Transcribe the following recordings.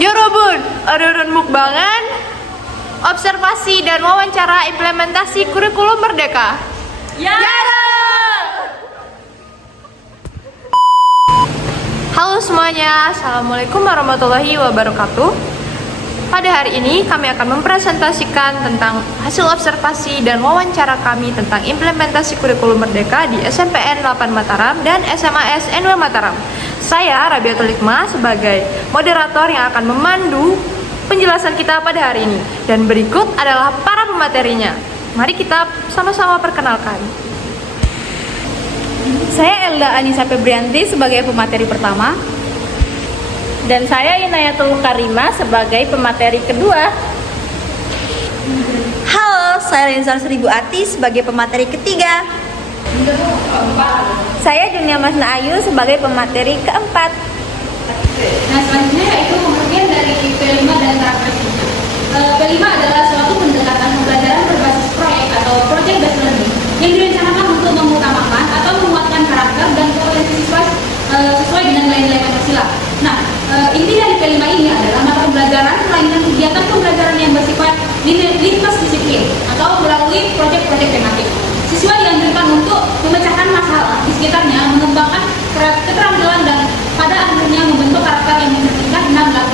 Yorobun, urun mukbangan, observasi dan wawancara implementasi kurikulum Merdeka. Yara! Halo semuanya, Assalamualaikum warahmatullahi wabarakatuh. Pada hari ini kami akan mempresentasikan tentang hasil observasi dan wawancara kami tentang implementasi kurikulum Merdeka di SMPN 8 Mataram dan SMAS NW Mataram. Saya Rabiatul Hikmah sebagai moderator yang akan memandu penjelasan kita pada hari ini. Dan berikut adalah para pematerinya. Mari kita sama-sama perkenalkan. Saya Elda Anissa Febrianti sebagai pemateri pertama. Dan saya Inayatul Karimah sebagai pemateri kedua. Halo, saya Rinzal Seribu Ati sebagai pemateri ketiga. Saya Dunia Masna Ayu sebagai pemateri keempat. Nah, selanjutnya yaitu pengertian dari P5 dan karakteristiknya. P5 adalah suatu pendekatan pembelajaran berbasis proyek atau project based learning yang direncanakan untuk mengutamakan atau menguatkan karakter dan kompetensi siswa sesuai dengan nilai-nilai Pancasila. Nah, inti dari P5 ini adalah mata pembelajaran melainkan kegiatan pembelajaran yang bersifat lintas disiplin atau melalui proyek-proyek tematik. Siswa dianjurkan untuk memecahkan masalah di sekitarnya, mengembangkan keterampilan dan pada akhirnya membentuk karakter yang mencerminkan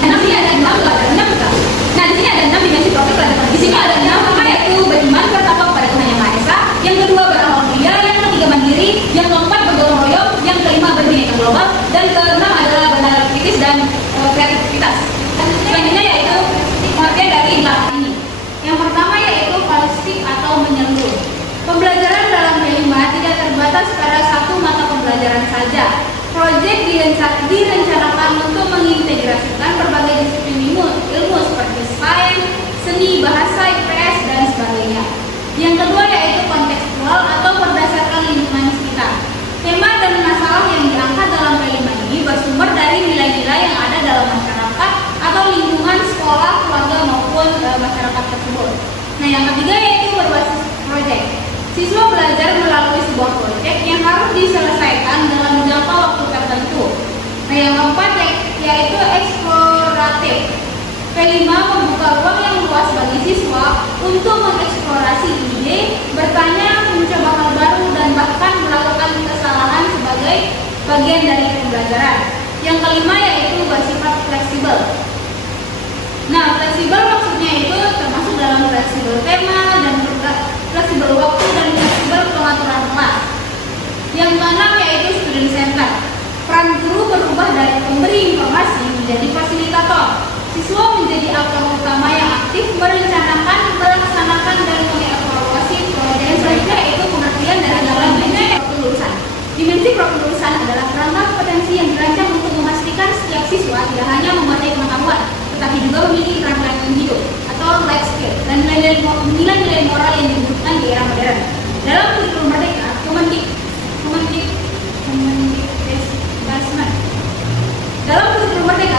6 ini ada 6 bukan? Nah, di sini ada 6 dimensi profil pelajaran. Di sini ada 6, pertama yaitu beriman bertakwa kepada Tuhan Yang Maha Esa, yang kedua berakhlak mulia, yang ketiga mandiri, yang keempat bergotong royong, yang kelima berbineka global, dan keenam adalah benar kritis dan kreativitas. Selanjutnya yaitu pengertian dari 8 ini. Yang pertama yaitu holistik atau menyeluruh. Pembelajaran dalam P5 tidak terbatas pada satu mata pembelajaran saja. Proyek direncanakan untuk mengintegrasikan berbagai disiplin ilmu seperti sains, seni, bahasa, IPS, dan sebagainya. Yang kedua yaitu kontekstual atau berdasarkan lingkungan sekitar. Tema dan masalah yang diangkat dalam P5 ini bersumber dari nilai-nilai yang ada dalam masyarakat atau lingkungan sekolah, keluarga maupun masyarakat tersebut. Nah, yang ketiga yaitu berbasis proyek. Siswa belajar melalui sebuah proyek yang harus diselesaikan dalam jangka waktu tertentu. Nah, yang keempat yaitu eksploratif. P5 membuka ruang yang luas bagi siswa untuk mengeksplorasi ide, bertanya, mencoba hal baru, dan bahkan melakukan kesalahan sebagai bagian dari pembelajaran. Yang kelima yaitu bersifat fleksibel. Nah, fleksibel maksudnya itu termasuk dalam fleksibel tema dan fleksibel waktu dan fleksibel pengaturan kelas. Yang keenam yaitu student center. Peran guru berubah dari pemberi informasi menjadi fasilitator. Siswa menjadi aktor utama yang aktif merencanakan, melaksanakan, dan mengevaluasi proyek. Selanjutnya yaitu pengertian dari dalam dimensi kelulusan. Dimensi kelulusan adalah kerangka kompetensi yang dirancang untuk memastikan setiap siswa tidak hanya menguasai pengetahuan, tetapi juga memiliki keterampilan hidup atau life skill dan nilai-nilai moral yang dibutuhkan di era modern. Dalam kurikulum Merdeka,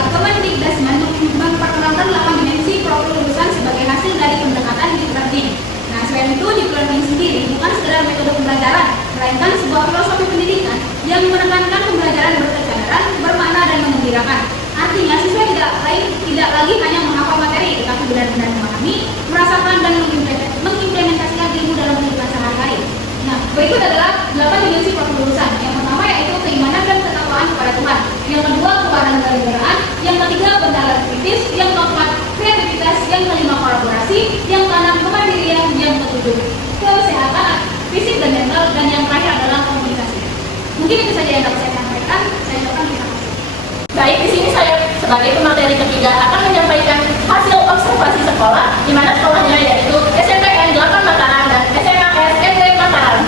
Kemendikbudrismen memperkenalkan 8 dimensi profil lulusan sebagai hasil dari pendekatan deep learning. Nah, selain itu, deep learning sendiri bukan sekedar metode pembelajaran, melainkan sebuah filosofi pendidikan yang menekankan pembelajaran berkesadaran, bermakna, dan menggembirakan. Artinya, siswa tidak lagi hanya menghafal materi, tetapi benar-benar memahami, merasakan, dan mengimplementasikan ilmu dalam kehidupan sehari-hari. Nah, berikut adalah 8 dimensi profil lulusan. Yang pertama yaitu keimanan dan ketakwaan kepada Tuhan. Yang kedua, kewarganegaraan. Yang ketiga, benalar kritis. Yang keempat, kreativitas. Yang kelima, kolaborasi. Yang keenam, kemandirian. Yang ketujuh, kesehatan fisik dan mental. Dan yang terakhir adalah komunikasi. Mungkin itu saja yang dapat saya sampaikan. Saya ucapkan terima kasih. Baik, di sini saya sebagai pemateri ketiga akan menyampaikan hasil observasi sekolah, di mana sekolahnya yaitu SMPN 8 Mataram dan SMAS NW Mataram.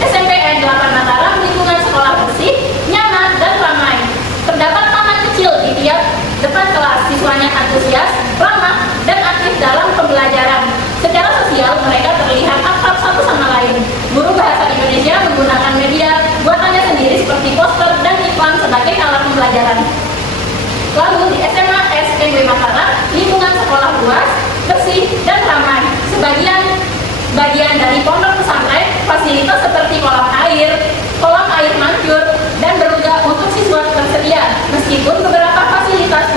SMPN 8 Mataram lingkungan sekolah bersih, nyaman, dan ramai. Terdapat taman kecil di tiap depan kelas. Siswanya antusias, ramah, dan aktif dalam pembelajaran. Secara sosial, mereka terlihat akrab satu sama lain. Guru bahasa Indonesia menggunakan media buatannya sendiri seperti poster dan iklan sebagai alat pembelajaran. Lalu di SMAS NW Mataram, lingkungan sekolah luas, bersih, dan ramai. Bagian dari pondok pesantren, fasilitas seperti kolam air mancur, dan berjuga untuk siswa tersedia. Meskipun beberapa fasilitas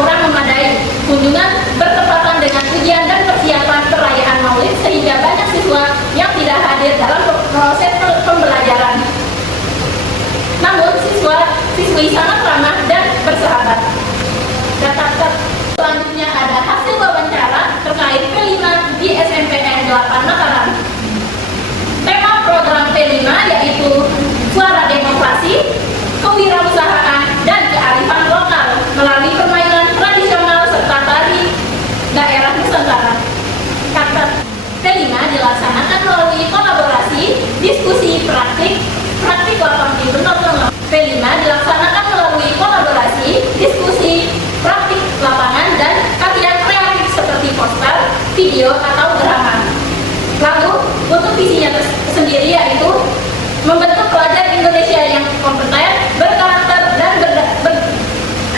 video, atau drama. Lalu, untuk visinya sendiri yaitu membentuk pelajar Indonesia yang kompeten, berkarakter, dan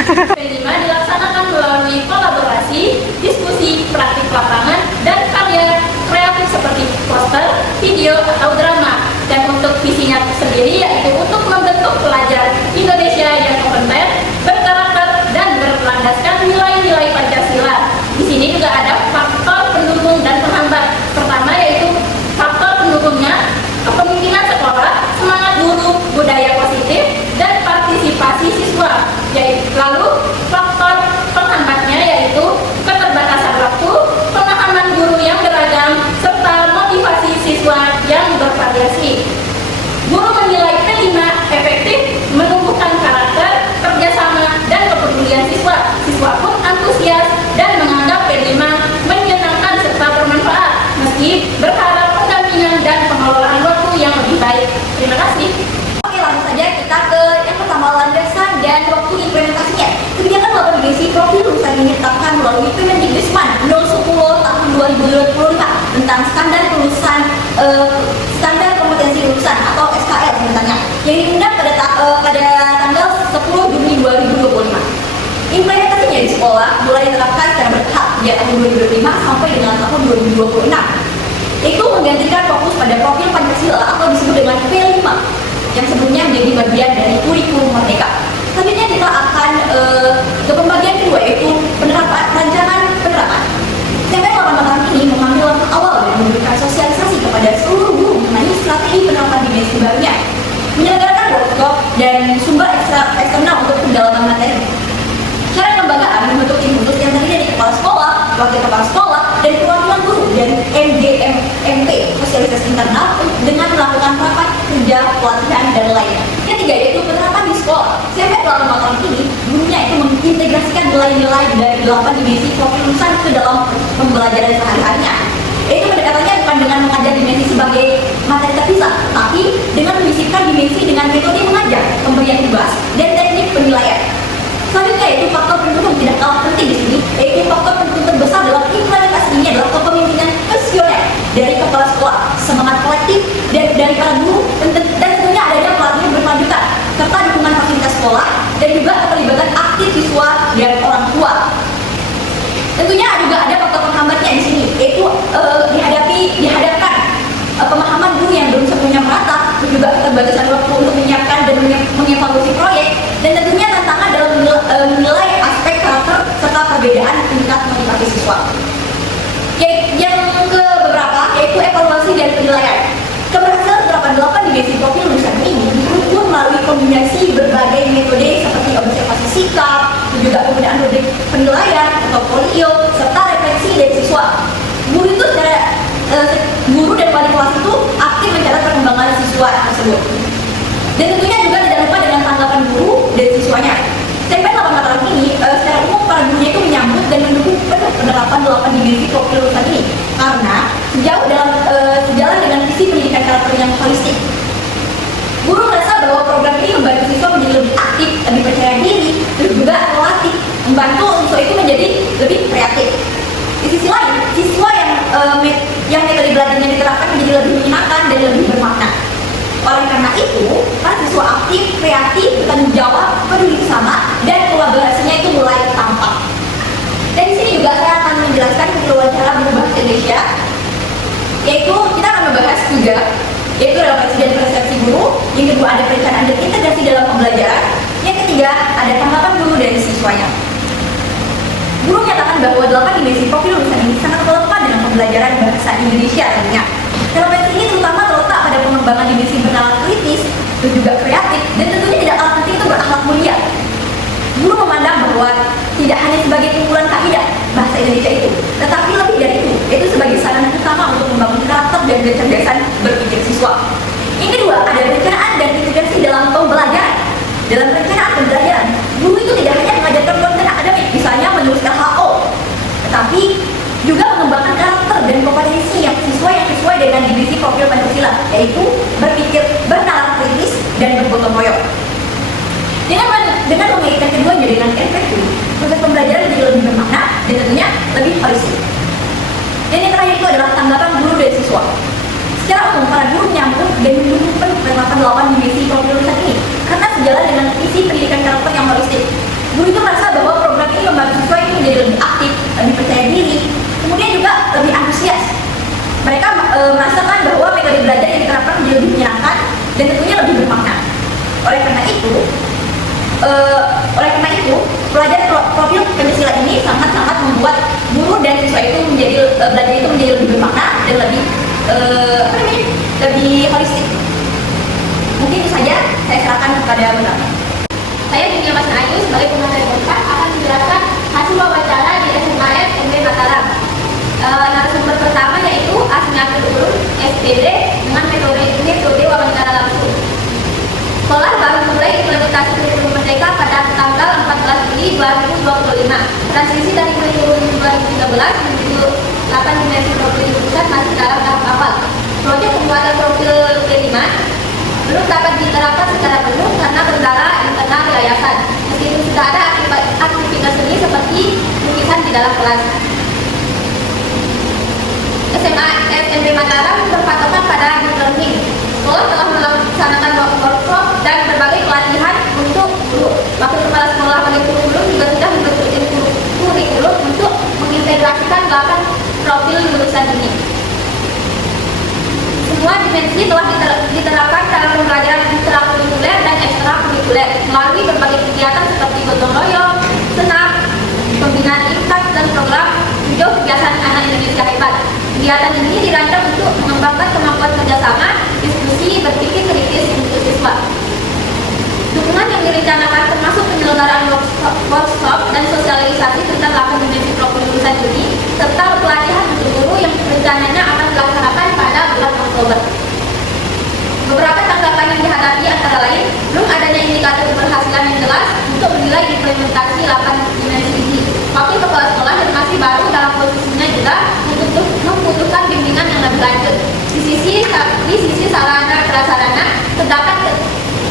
P5 dilaksanakan melalui kolaborasi, diskusi, praktik lapangan, dan karya kreatif seperti poster, video, atau drama. Dan untuk visinya sendiri yaitu untuk membentuk pelajar Indonesia yang kompeten, berkarakter, dan berlandaskan nilai-nilai Pancasila. Di sini juga ada faktor pendukung dan penghambat. Pertama yaitu faktor pendukungnya, kepemimpinan sekolah, semangat guru, budaya positif, dan partisipasi siswa. Lalu faktor penghambatnya yaitu keterbatasan waktu, pemahaman guru yang beragam, serta motivasi siswa yang bervariasi. Guru menilai P5 efektif menumbuhkan karakter, kerjasama, dan kepedulian siswa. Siswa pun antusias dan menganggap P5 menyenangkan serta bermanfaat, meski berharap pendampingan dan pengelolaan waktu yang lebih baik. Terima kasih. Oke, langsung saja kita ke yang pertama, landasan dan waktu implementasinya. Kebijakan melakukan basic profil lulusan ini ditetapkan melalui Kemendikbudrisman No. 10 tahun 2025 tentang standar kelulusan standar kompetensi lulusan atau SKL sebenarnya, yang diundang pada tanggal 10 Juni 2025. Implementasinya di sekolah mulai diterapkan secara bertahap sejak tahun 2025 sampai dengan tahun 2026. Itu menggantikan fokus pada profil Pancasila atau disebut dengan P5 yang sebelumnya menjadi bagian dari kurikulum Merdeka. Selanjutnya kita akan ke pembagian kedua, yaitu rancangan penerapan. SMP 8 Mataram ini mengambil langkah awal dan memberikan sosialisasi kepada seluruh guru mengenai strategi penerapan dimensi barunya, menyelenggarakan workshop dan sumber eksternal untuk pendalaman materi. Cara kelembagaan membentuk tim khusus yang terdiri dari kepala sekolah, wakil kepala sekolah, dan perwakilan guru dan MDMP sosialisasi internal dengan melakukan rapat kerja, pelatihan, dan lainnya. Yang ketiga yaitu penerapan di sekolah. SMP 8 Mataram ini gurunya itu mengintegrasikan nilai-nilai dari 8 dimensi profil lulusan ke dalam pembelajaran sehari-harinya. Itu pendekatannya bukan dengan mengajar dimensi sebagai materi terpisah, tapi dengan menyisipkan dimensi dengan metode mengajar, pemberian tugas, dan teknik penilaian. Selanjutnya yaitu faktor pendukung tidak kalah penting di sini, yaitu faktor pendukung terbesar dalam implementasi ini adalah kepemimpinan visioner dari kepala sekolah, semangat kolektif dari para guru, dan tentunya adanya pelatihan berkelanjutan serta dukungan fasilitas sekolah dan juga keterlibatan aktif siswa dan orang tua. Tentunya juga ada faktor penghambatnya di sini, yaitu dihadapkan pemahaman guru yang belum sepenuhnya merata, dan juga keterbatasan waktu untuk menyiapkan dan mengevaluasi proyek, dan tentunya tantangan dalam menilai aspek karakter serta perbedaan tingkat motivasi siswa. Yang ke beberapa yaitu evaluasi dan penilaian. Keberhasilan penerapan 8 dimensi profil lulusan ini diukur melalui kombinasi berbagai metode seperti observasi sikap, dan juga penggunaan metode penilaian atau polio, serta refleksi dari siswa. Guru dan wali kelas itu aktif mencatat perkembangan siswa tersebut. Dan tentunya juga tidak lupa dengan tanggapan guru dan siswanya. SMP 8 Mataram ini secara umum para gurunya itu menyambut dan mendukung penuh penerapan 8 dimensi profil lulusan ini karena sejalan dengan visi pendidikan karakter yang holistik. Guru merasa bahwa program ini membantu siswa menjadi lebih aktif, lebih percaya diri, dan juga melatih, membantu siswa itu menjadi lebih kreatif. Di sisi lain, siswa yang metode belajarnya diterapkan menjadi lebih menyenangkan dan lebih bermakna. Oleh karena itu, para siswa aktif, kreatif, bertanggung jawab, peduli bersama, dan kolaborasinya itu mulai tampak. Dan di sini juga saya akan menjelaskan keperluan cara berubah bahasa Indonesia, yaitu kita akan membahas juga, yaitu relevansi dan persepsi guru. Yang kedua ada perencanaan dan integrasi dalam pembelajaran. Yang ketiga ada tanggapan guru dari siswanya. Guru menyatakan bahwa 8 dimensi profil lulusan ini sangat relevan dengan pembelajaran bahasa Indonesia tentunya. Relevansi ini terutama terletak pada pengembangan dimensi bernalar kritis dan juga kreatif, dan tentunya tidak kalah penting itu berakhlak mulia. Guru memandang bahwa tidak hanya sebagai kumpulan kaidah bahasa Indonesia itu, tetapi lebih dari itu, yaitu sebagai sarana utama untuk membangun karakter dan kecerdasan berpikir siswa. Yang kedua, ada perencanaan dan integrasi dalam pembelajaran. Dalam perencanaan pembelajaran, guru itu tidak hanya mengajarkan konten akademik, misalnya menulis LHO, tetapi juga mengembangkan karakter dan kompetensi yang sesuai dengan dimensi profil Pancasila, yaitu berpikir bernalar kritis dan bergotong royong. Dengan mengaitkan keduanya dengan efektif, proses pembelajaran jadi lebih bermakna dan tentunya lebih holistik. itu adalah tanggapan guru dan siswa. Secara umum, para guru menyambut dan mendukung penuh penerapan 8 dimensi profil lulusan ini karena sejalan dengan visi pendidikan karakter yang holistik. Guru itu merasa bahwa program ini membantu siswa itu menjadi lebih aktif, lebih percaya diri, kemudian juga lebih antusias. Mereka merasakan bahwa metode belajar yang diterapkan menjadi lebih menyenangkan dan tentunya lebih bermakna. Oleh karena itu, pelajaran profil Pancasila ini sangat-sangat membuat guru dan siswa itu menjadi belajar itu menjadi lebih bermakna dan lebih lebih holistik. Mungkin itu saja, saya serahkan kepada Bunda. Saya Dunia Mas Ayu sebagai pemateri keempat akan menjelaskan hasil wawancara di SMAS MB Mataram. Narasumber pertama yaitu Asmiatul Ulum SPD dengan metode wawancara langsung. Sekolah baru mulai implementasi kurikulum merdeka pada tanggal 14 Juli 2025. Transisi dari kurikulum 2013 menuju 8 dimensi profil lulusan masih dalam tahap awal. Proyek pembuatan profil P5 belum dapat diterapkan secara penuh karena kendala internal yayasan. Meskipun sudah ada aktivitas seni seperti lukisan di dalam kelas. SMA SMB Mataram berpatokan pada deep learning. Sekolah telah melaksanakan workshop dan berbagai pelatihan untuk guru. Wakil kepala sekolah bagi kurikulum juga sudah membentuk kurikulum untuk mengintegrasikan 8 profil lulusan ini. Semua dimensi telah diterapkan dalam pembelajaran intrakurikuler dan ekstrakurikuler melalui berbagai kegiatan seperti gotong royong, senam, pembinaan infak, dan program hijau kebiasaan anak Indonesia hebat. Kegiatan ini dirancang untuk mengembangkan kemampuan kerjasama, diskusi, berpikir kritis untuk siswa. Dukungan yang direncanakan termasuk penyelenggaraan workshop dan sosialisasi tentang 8 dimensi profil lulusan ini, serta pelatihan untuk guru yang rencananya akan dilaksanakan pada bulan Oktober. Beberapa tanggapan yang dihadapi antara lain, belum adanya indikator keberhasilan yang jelas untuk menilai implementasi 8 dimensi ini. Wakil kepala sekolah yang masih baru dalam posisinya juga membutuhkan bimbingan yang lebih lanjut. Di sisi sarana prasarana terdapat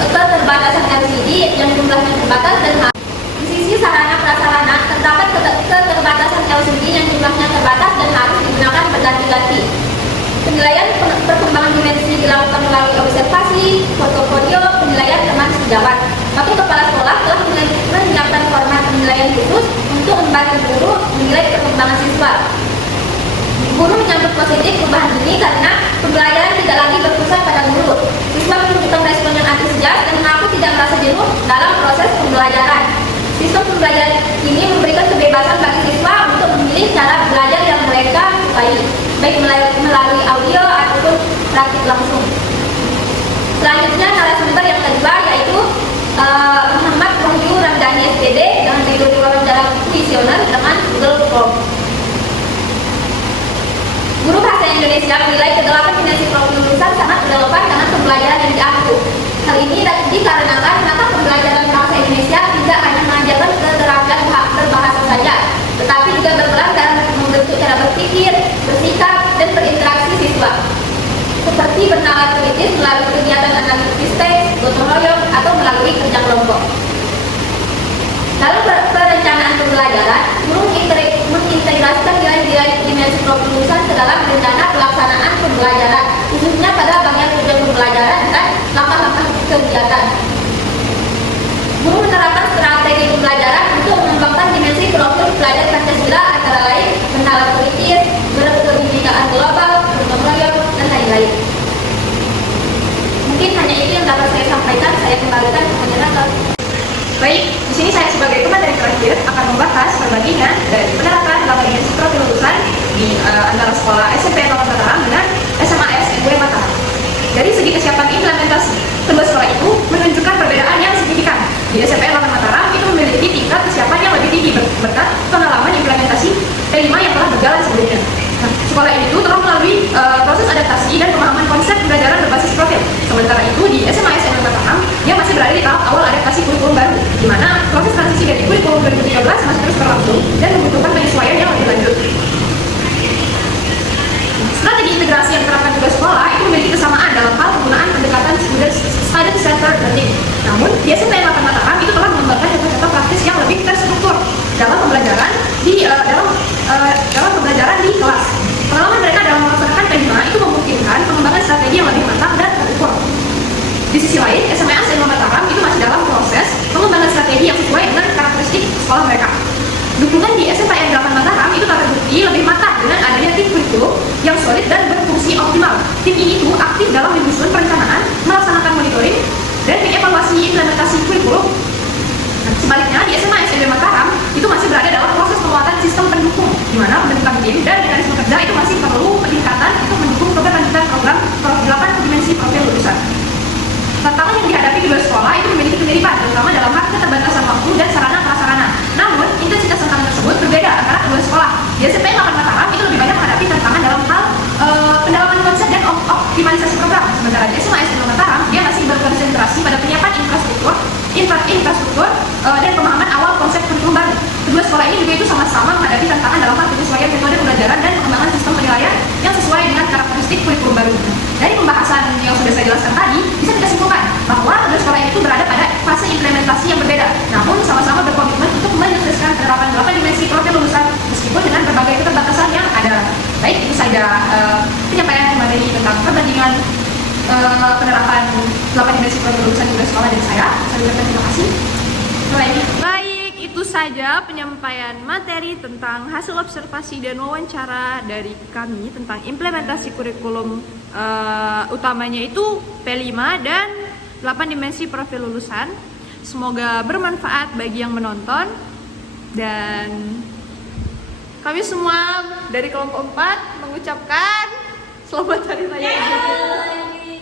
keterbatasan LCD yang jumlahnya terbatas dan harus digunakan berganti-ganti. Penilaian perkembangan dimensi dilakukan melalui observasi, portofolio, penilaian teman sejawat. Wakil kepala sekolah telah menyiapkan format penilaian khusus untuk membantu guru menilai perkembangan siswa. Guru menyambut positif perubahan ini karena pembelajaran tidak lagi berpusat pada guru. Siswa menunjukkan respon yang antusias dan mengaku tidak merasa jenuh dalam proses pembelajaran. Sistem pembelajaran ini memberikan kebebasan bagi siswa untuk memilih cara belajar yang mereka sukai, baik melalui audio ataupun praktik langsung. Selanjutnya narasumber yang kedua yaitu Muhammad Wahyu Ramdhani SPD dengan metode wawancara kuesioner dengan Google Form. Guru bahasa Indonesia menilai ke-8 dimensi profil lulusan sangat relevan dengan pembelajaran yang diampu. Hal ini dikarenakan mata pembelajaran bahasa Indonesia tidak hanya mengajarkan keterampilan berbahasa saja, tetapi juga berperan dalam membentuk cara berpikir, bersikap, dan berinteraksi siswa. Seperti bernalar kritis melalui kegiatan analisis teks, gotong royong, atau melalui kerja kelompok. Dalam perencanaan pembelajaran, guru mengintegrasikan nilai-nilai dimensi profil lulusan ke dalam rencana pelaksanaan pembelajaran, khususnya pada bagian tujuan pembelajaran dan langkah-langkah kegiatan. Guru menerapkan strategi pembelajaran untuk mengembangkan dimensi profil pelajar Pancasila antara lain bernalar kritis, berkebinekaan global, gotong royong, dan lain-lain. Mungkin hanya itu yang dapat saya sampaikan. Saya kembalikan ke moderator. Baik, di sini saya sebagai pemateri terakhir akan membahas perbandingan dari penerapan 8 dimensi profil lulusan di antara sekolah SMP Lawan Mataram dengan SMAS MB Mataram. Dari segi kesiapan implementasi, kedua sekolah itu menunjukkan perbedaan yang signifikan. Di SMP Lawan Mataram itu memiliki tingkat kesiapan yang lebih tinggi berkat pengalaman implementasi P5 yang telah berjalan sebelumnya. Nah, sekolah itu telah melalui proses adaptasi dan pemahaman konsep pembelajaran berbasis profil. Sementara itu di SMAS MB Mataram, dia masih berada di tahap awal adaptasi kurikulum baru, di mana proses transisi dari kurikulum 2013 masih terus berlangsung dan membutuhkan penyesuaian yang lebih lanjut. Strategi integrasi yang diterapkan kedua sekolah itu memiliki kesamaan dalam hal penggunaan pendekatan student-centered learning. Namun, di SMP Lawan Mataram itu telah mengembangkan contoh-contoh praktis yang lebih terstruktur dalam pembelajaran di kelas. Pengalaman mereka dalam Di sisi lain, SMA Asma Mataram itu masih dalam proses pengembangan strategi yang sesuai dengan karakteristik sekolah mereka. Dukungan di SMPN 8 Mataram itu terbukti lebih matang dengan adanya tim kurikulum yang solid dan berfungsi optimal. Tim ini tuh aktif dalam menyusun perencanaan, melaksanakan monitoring, dan mengevaluasi implementasi kurikulum. Sebaliknya, di SMA SMB Mataram itu masih berada dalam proses penguatan sistem pendukung, di mana pembentukan tim dan mekanisme kerja itu masih perlu peningkatan untuk mendukung keberlanjutan program 8 dimensi profil lulusan. Tantangan yang dihadapi kedua sekolah itu memiliki kemiripan, terutama dalam hal keterbatasan waktu dan sarana prasarana. Namun, intensitas tantangan tersebut berbeda antara kedua sekolah. Di SMP 8 Mataram itu lebih banyak menghadapi tantangan dalam hal pendalaman konsep dan optimalisasi program. Sementara di SMA SMB Mataram, dia masih berkonsentrasi pada penyiapan infrastruktur dan pemahaman awal konsep kurikulum baru. Kedua sekolah ini juga itu sama-sama menghadapi tantangan dalam hal penyesuaian metode pembelajaran dan pengembangan sistem penilaian yang sesuai dengan karakteristik kurikulum baru. Dari pembahasan yang sudah saya jelaskan tadi, bisa kita simpulkan bahwa kedua sekolah itu berada pada fase implementasi yang berbeda, namun sama-sama berkomitmen untuk menyukseskan penerapan 8 dimensi profil lulusan meskipun dengan berbagai keterbatasan yang ada. Baik, itu saja penyampaian materi tentang perbandingan penerapan 8 dimensi profil lulusan kedua sekolah dari saya. Saya ucapkan terima kasih. Baik, itu saja penyampaian materi tentang hasil observasi dan wawancara dari kami tentang implementasi kurikulum utamanya itu P5 dan 8 dimensi profil lulusan. Semoga bermanfaat bagi yang menonton, dan kami semua dari kelompok 4 mengucapkan selamat hari raya Idul Fitri.